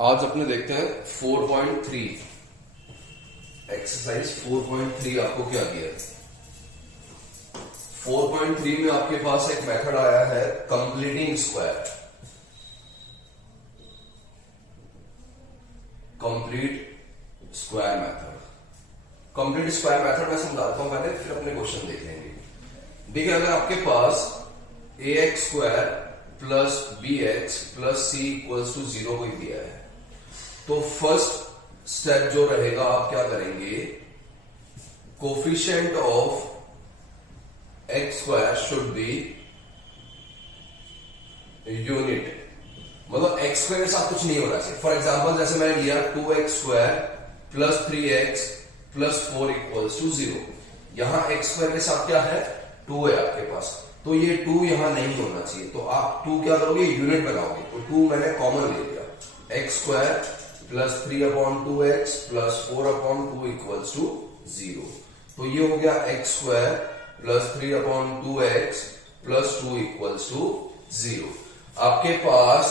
आज अपने देखते हैं 4.3 एक्सरसाइज 4.3 आपको क्या दिया है। 4.3 में आपके पास एक मेथड आया है completing square. Complete square method मैं समझाता हूं पहले, फिर अपने क्वेश्चन देख लेंगे। देखिए, अगर आपके पास ax square plus bx plus c equals to 0 कोई दिया है, तो फर्स्ट स्टेप जो रहेगा, आप क्या करेंगे, coefficient of x square should be unit, मतलब एक्स स्क्वायर के साथ कुछ नहीं होना चाहिए। फॉर एग्जांपल जैसे मैंने लिया 2x square plus 3x plus 4 equals to 0। यहां एक्स स्क्वायर के साथ क्या है, 2 है आपके पास, तो ये 2 यहां नहीं होना चाहिए। तो आप 2 क्या करोगे, यूनिट बनाओगे। तो 2 मैंने कॉमन ले लिया, x square plus 3/2x plus 4/2 equals to 0। तो ये हो गया x square plus 3/2x plus 2 equals to 0। आपके पास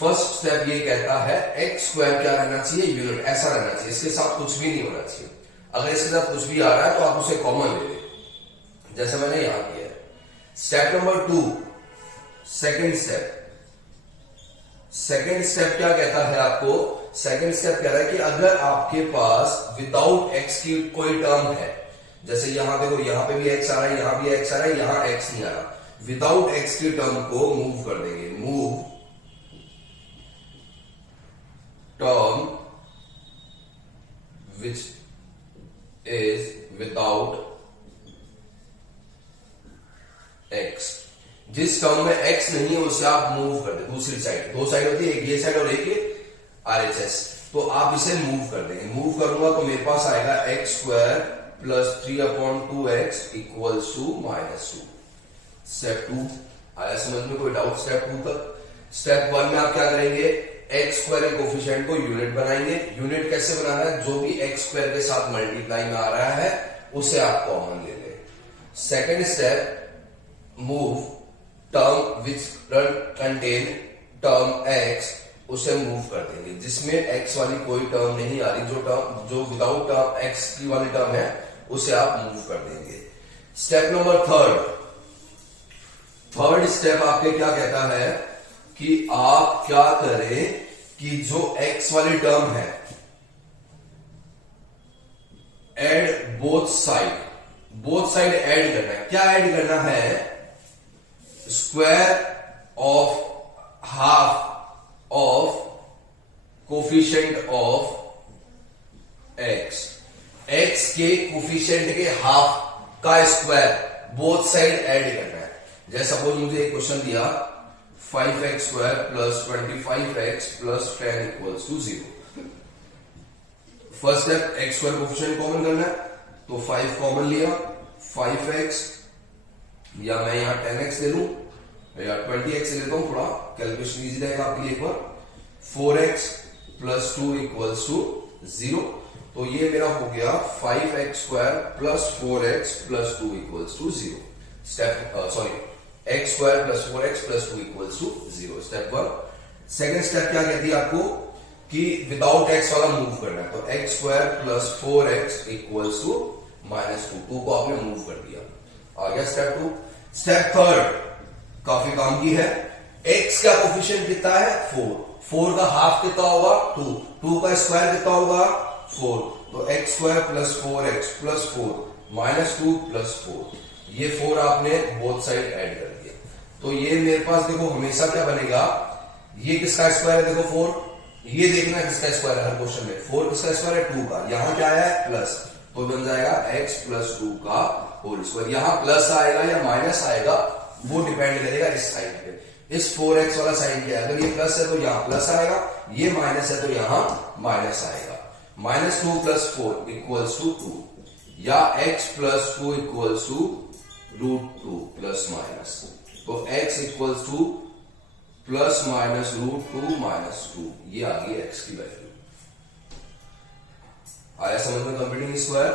फर्स्ट स्टेप ये कहता है एक्स स्क्वायर क्या रहना चाहिए, यूनिट, ऐसा रहना चाहिए, इसके साथ कुछ भी नहीं होना चाहिए। अगर इसके साथ कुछ भी आ रहा है तो आप उसे कॉमन ले लें, जैसे मैंने यहां किया है। स्टेप नंबर 2, सेकेंड स्टेप क्या कहता है आपको, सेकेंड स्टेप कह रहा है कि अगर आपके पास विदाउट एक्स की कोई टर्म है, जैसे यहां देखो, यहां पे भी एक्स आ रहा है, यहां भी एक्स आ रहा है, यहां एक्स नहीं आ रहा, विदाउट एक्स की टर्म को मूव कर देंगे। Move term which is without x, जिस टर्म में एक्स नहीं है उसे आप मूव कर दे दूसरी साइड। दो साइड होती है, एक ये साइड और एक RHS, तो आप इसे मूव कर देंगे। मूव करूंगा तो मेरे पास आएगा x square plus 3/2x equals to -2। Step 2 आया समझ में, कोई डाउट स्टेप 2 तक? स्टेप 1 में आप क्या करेंगे, एक्स स्क्वायर के कोफिशिएंट को यूनिट बनाएंगे। यूनिट कैसे बनाना है, जो भी एक्स स्क्वायर के साथ मल्टीप्लाई में आ रहा है उसे आप कॉमन ले लें। Second step, move term which contain term x, उसे मूव कर देंगे, जिसमें एक्स वाली कोई टर्म नहीं आ रही, जो विदाउट टर्म एक्स की वाली टर्म है उसे आप मूव कर देंगे। स्टेप नंबर थर्ड स्टेप आपके क्या कहता है कि आप क्या करें कि जो एक्स वाली टर्म है, ऐड बोथ साइड ऐड करना है। क्या ऐड करना है, square of half of coefficient of x के कोफिशिएंट के हाफ का स्क्वायर बोथ साइड ऐड करना है। जैसे सपोज मुझे एक क्वेश्चन दिया 5x square plus 25x plus 10 equals to 0। First step, x square coefficient common करना है, तो 5 कॉमन लिया, 5x, या मैं यहां 10x ले लूं या 20x लेता हूं, थोड़ा कैलकुलेशन इजी रहेगा आपके लिए। एक बार 4x प्लस 2 इक्वल्स टू 0, तो ये मेरा हो गया 5x square plus 4x plus 2 equals to 0। X square plus 4x plus 2 equals to 0, step 1। Second step क्या कहती है आपको कि विदाउट एक्स वाला मूव करना है, तो x square plus 4x equals to -2 को आपने मूव कर दिया, आ गया स्टेप 2। स्टेप थर्ड काफी काम की है, एक्स का कोफिशिएंट कितना है, 4 का हाफ कितना होगा, 2 का स्क्वायर कितना होगा, 4, तो x square plus 4x plus 4 -2 plus 4, ये 4 आपने बोथ साइड ऐड कर दिया। तो ये मेरे पास देखो हमेशा क्या बनेगा, ये किसका स्क्वायर है, देखो 4, ये देखना किसका स्क्वायर है हर क्वेश्चन में, 4 किसका स्क्वायर है, 2 का, यहां क्या आया है, प्लस, तो बन जाएगा x प्लस 2 का होल स्क्वायर। यहां प्लस आएगा या माइनस आएगा वो डिपेंड करेगा इस साइन पे। इस 4x वाला साइन क्या है, अगर ये प्लस है तो यहां प्लस आएगा, ये माइनस है तो यहां माइनस आएगा। -2 प्लस 4 इक्वल्स टू 2, या x plus 2 equals to √2 plus minus, तो x equals to plus minus √2 -2, ये आ गई x की वैल्यू। आया समझ में कंप्लीटिंग स्क्वायर?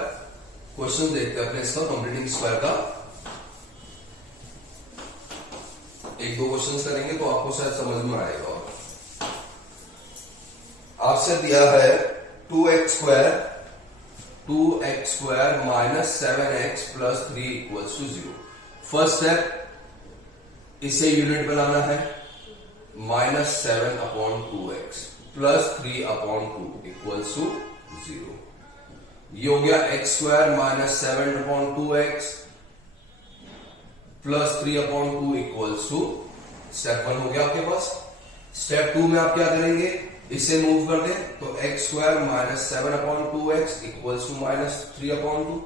क्वेश्चन देखते हैं अपने इसका कंप्लीटिंग स्क्वायर का। एक दो क्वेश्चंस करेंगे तो आपको शायद समझ में आएगा। आपसे दिया है 2x square minus 7x plus 3 equals to 0। First step, इसे यूनिट बनाना है, minus 7 upon 2x plus 3 upon 2 equals to 0। ये हो गया x square minus 7 upon 2x plus 3 upon 2 equals to, step 1 हो गया आपके पास। स्टेप 2 में आप क्या करेंगे, इसे मूव कर दें तो x square minus 7 upon 2x equals to minus 3 upon 2।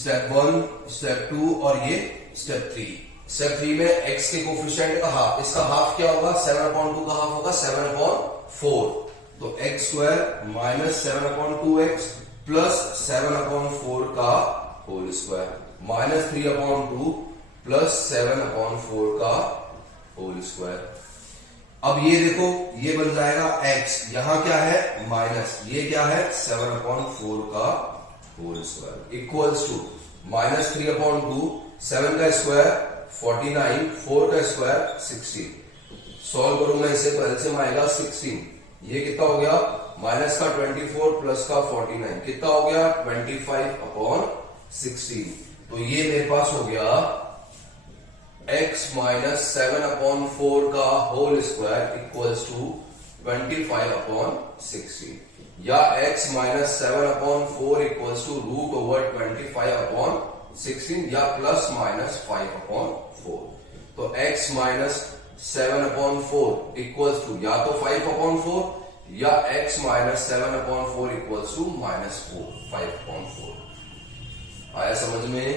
Step 1, step 2 और ये स्टेप 3। स्टेप 3 में x के कोफिशिएंट का हाफ, इसका हाफ क्या होगा, 7 अपॉन 2 का हाफ होगा 7 अपॉन 4। तो x square minus 7 upon 2x plus 7 upon 4 का whole square minus 3 upon 2 plus 7 upon 4 का होल स्क्वायर। अब ये देखो, ये बन जाएगा x, यहां क्या है माइनस, ये क्या है 7 अपॉन 4 का whole square equals to minus 3 upon 2, 7 का स्क्वायर 49, 4 का स्क्वायर 16। सॉल्व करूं मैं इसे तो एलसीएम आएगा 16। ये कितना हो गया, माइनस का 24 प्लस का 49 कितना हो गया 25 अपॉन 16। तो ये मेरे पास हो गया x माइनस 7 अपॉन 4 का whole square equals to 25 upon 16, या x minus 7 upon 4 equals to root over 25 upon 16, या प्लस माइनस 5 अपॉन 4। तो x minus 7 upon 4 equals to या तो 5 अपॉन 4 या x minus 7 upon 4 equals to minus 5 upon 4। आया समझ में?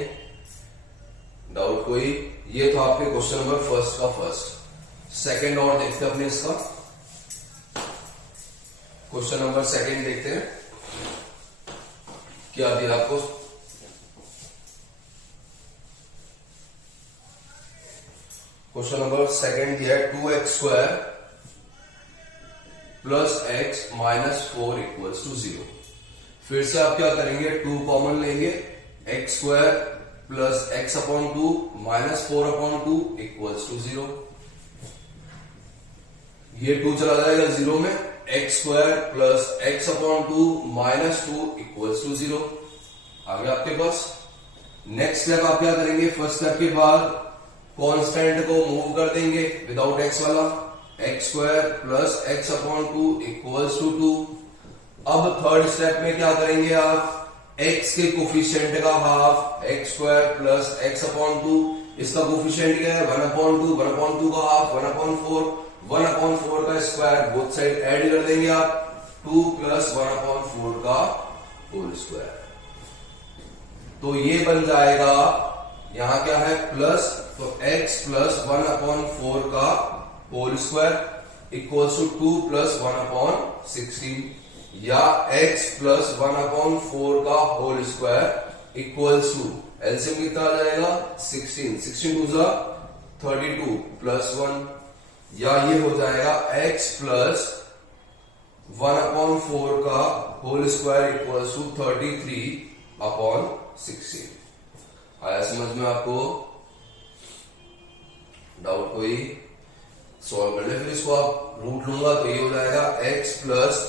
डाउट कोई? ये था आपके क्वेश्चन नंबर फर्स्ट का फर्स्ट। सेकंड और देखते हैं अपने इसका, क्वेश्चन नंबर सेकंड देखते हैं क्या दिया आपको। क्वेश्चन नंबर सेकंड दिया है 2x square plus x minus 4 equals to 0। फिर से आप क्या करेंगे, 2 कॉमन लेंगे, x square plus x upon 2 minus 4 upon 2 equals to 0। ये 2 चला जाएगा 0 में, x square plus x upon 2 minus 2 equals to 0 आ गया आपके पास। नेक्स्ट स्टेप आप क्या करेंगे, फर्स्ट स्टेप के बाद कांस्टेंट को मूव कर देंगे विदाउट x वाला, x square plus x upon 2 equals to 2। अब थर्ड स्टेप में क्या करेंगे आप, x के कोफिशिएंट का half, x square plus x upon 2, इसका कोफिशिएंट क्या है 1 अपॉन 2, 1 अपॉन 2 का हाफ 1 अपॉन 4, 1 अपॉन 4 का स्क्वायर, बोथ साइड ऐड कर देंगे आप, 2 प्लस 1 अपॉन 4 का होल स्क्वायर। तो ये बन जाएगा, यहां क्या है प्लस, तो x प्लस 1 अपॉन 4 का whole square equals to 2 plus 1 upon 16, या x प्लस 1 अपॉन 4 का whole square equals to, LCM कितना आ जाएगा 16, 16 टू जा 32 प्लस 1, या ये हो जाएगा x प्लस 1 अपॉन 4 का whole square equals to 33 upon 16। आया समझ में आपको? डाउट कोई? सॉल्व कर ले, फिर इसको आप रूट लूंगा तो ये हो जाएगा x plus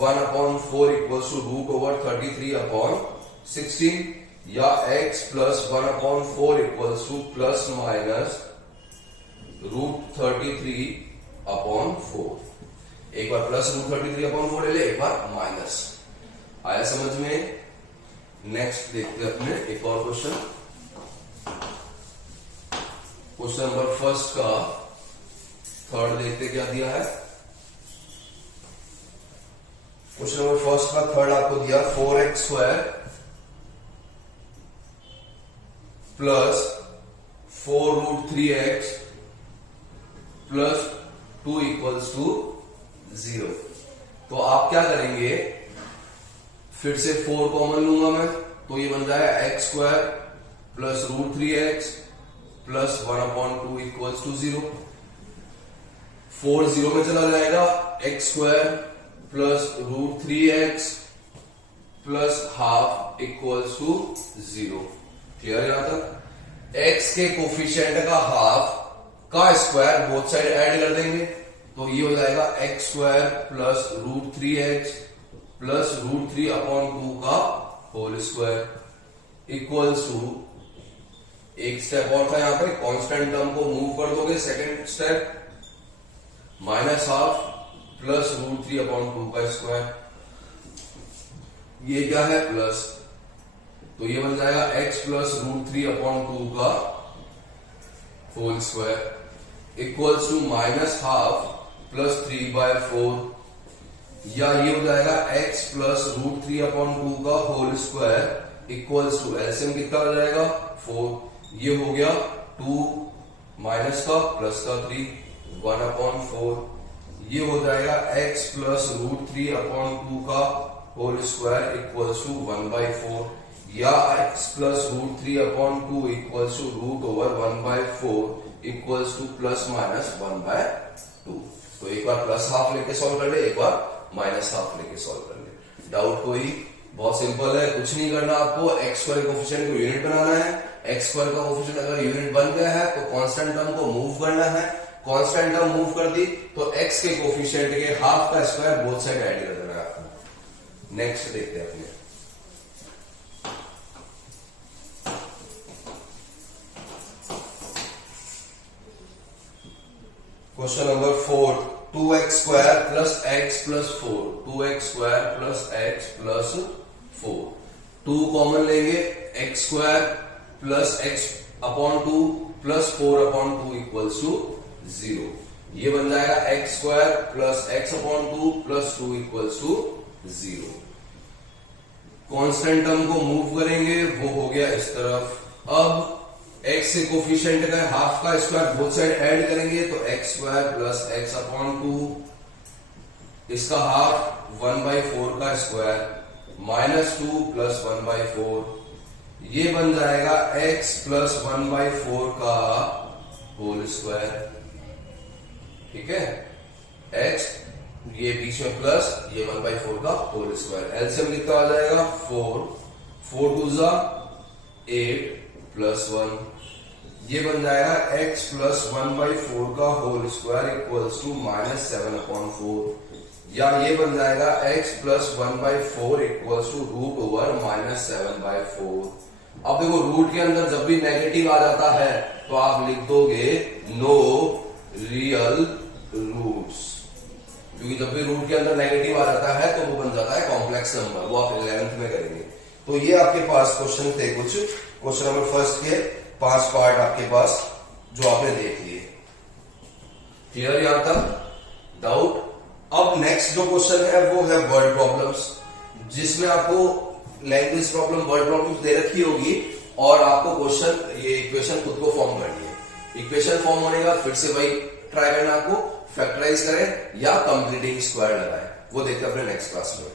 1 upon 4 equals to root over 33 upon 16, या x plus 1 upon 4 equals to plus minus root 33 upon 4। एक बार प्लस रूट 33 अपॉन 4 ले ले, एक बार माइनस। आया समझ में? नेक्स्ट देखते हैं अपने एक और क्वेश्चन, क्वेश्चन नंबर फर्स्ट का थर्ड देखते क्या दिया है। क्वेश्चन नंबर फर्स्ट का थर्ड आपको दिया 4x square plus 4 root 3x plus 2 equals to 0। तो आप क्या करेंगे, फिर से 4 कॉमन लूंगा मैं, तो ये बन जाएगा x square plus root 3x plus 1 upon 2 equals to 0। 4 0 में चला जाएगा, x square plus root 3x plus half equals to 0। Clear यहां तक? x के कोफिशिएंट का हाफ का स्क्वायर बोथ साइड ऐड कर देंगे, तो ये हो जाएगा x square plus root 3x plus root 3/2 का होल स्क्वायर इक्वल्स टू, एक स्टेप और था यहाँ पे, कांस्टेंट टर्म को मूव कर दोगे, second step minus half plus root 3/2 का स्क्वायर, ये क्या है प्लस, तो ये बन जाएगा x प्लस रूट 3/2 का whole square equals to minus half plus 3/4, या ये हो जाएगा x प्लस रूट 3/2 का whole square equals to, LCM कितना हो जाएगा 4, ये हो गया 2 माइनस का प्लस का 3 1/4, ये हो जाएगा x प्लस रूट 3/2 का होल स्क्वायर इक्वल्स टू 1/4, या x plus root 3/2 equals to root over 1/4 equals to plus minus 1/2। तो एक बार प्लस हाफ लेके सॉल्व कर ले, एक बार माइनस हाफ लेके सॉल्व कर ले। डाउट कोई? बहुत सिंपल है, कुछ नहीं करना आपको, एक्स स्क्वायर कोफिशिएंट को यूनिट बनाना है। एक्स स्क्वायर का कोफिशिएंट अगर यूनिट बन गया है तो कांस्टेंट टर्म को मूव करना है, कांस्टेंट टर्म मूव कर दी तो एक्स के कोफिशिएंट के हाफ का स्क्वायर बोथ साइड ऐड कर देना है आपको। नेक्स्ट देखते हैं अपने question number 4, 2x square plus x plus 4, 2x square plus x plus 4, 2 common लेंगे, x square plus x/2 plus 4/2 equals to 0, ये बन जाएगा x square plus x/2 plus 2 equals to 0। Constant term को मूव करेंगे, वो हो गया इस तरफ। अब x से कोफिशिएंट का हाफ का स्क्वायर बोथ साइड ऐड करेंगे तो x स्क्वायर प्लस x/2, इसका हाफ 1/4 का स्क्वायर माइनस 2 प्लस 1/4, ये बन जाएगा x प्लस 1/4 का होल स्क्वायर। ठीक है, x ये बीच में प्लस, ये 1/4 का होल स्क्वायर। एलसीएम कितना आ जाएगा 4, 4 2 8 प्लस 1, ये बन जाएगा x प्लस 1/4 का whole square equals to minus 7/4, या ये बन जाएगा x plus 1/4 equals to root over minus 7/4। अब देखो रूट के अंदर जब भी नेगेटिव आ जाता है तो आप लिख दोगे नो रियल रूट्स, क्योंकि जब भी रूट के अंदर नेगेटिव आ जाता है तो वो बन जाता है कॉम्प्लेक्स नंबर, वो आप 11th में करेंगे। तो ये आपके पास क्वेश्चन थे कुछ, क्वेश्चन नंबर फर्स्ट के 5 पार्ट आपके पास जो आपने देख लिए। क्लियर यहां तक? डाउट? अब नेक्स्ट जो क्वेश्चन है वो है वर्ड प्रॉब्लम्स, जिसमें आपको language problem, word problems they रखी होगी और आपको क्वेश्चन, ये इक्वेशन खुद को फॉर्म करनी है। इक्वेशन फॉर्म होने के बाद फिर से वही ट्राई करना, आपको फैक्टराइज करें या कंप्लीटिंग स्क्वायर लगाएं, वो देखते हैं अपने नेक्स्ट क्लास में।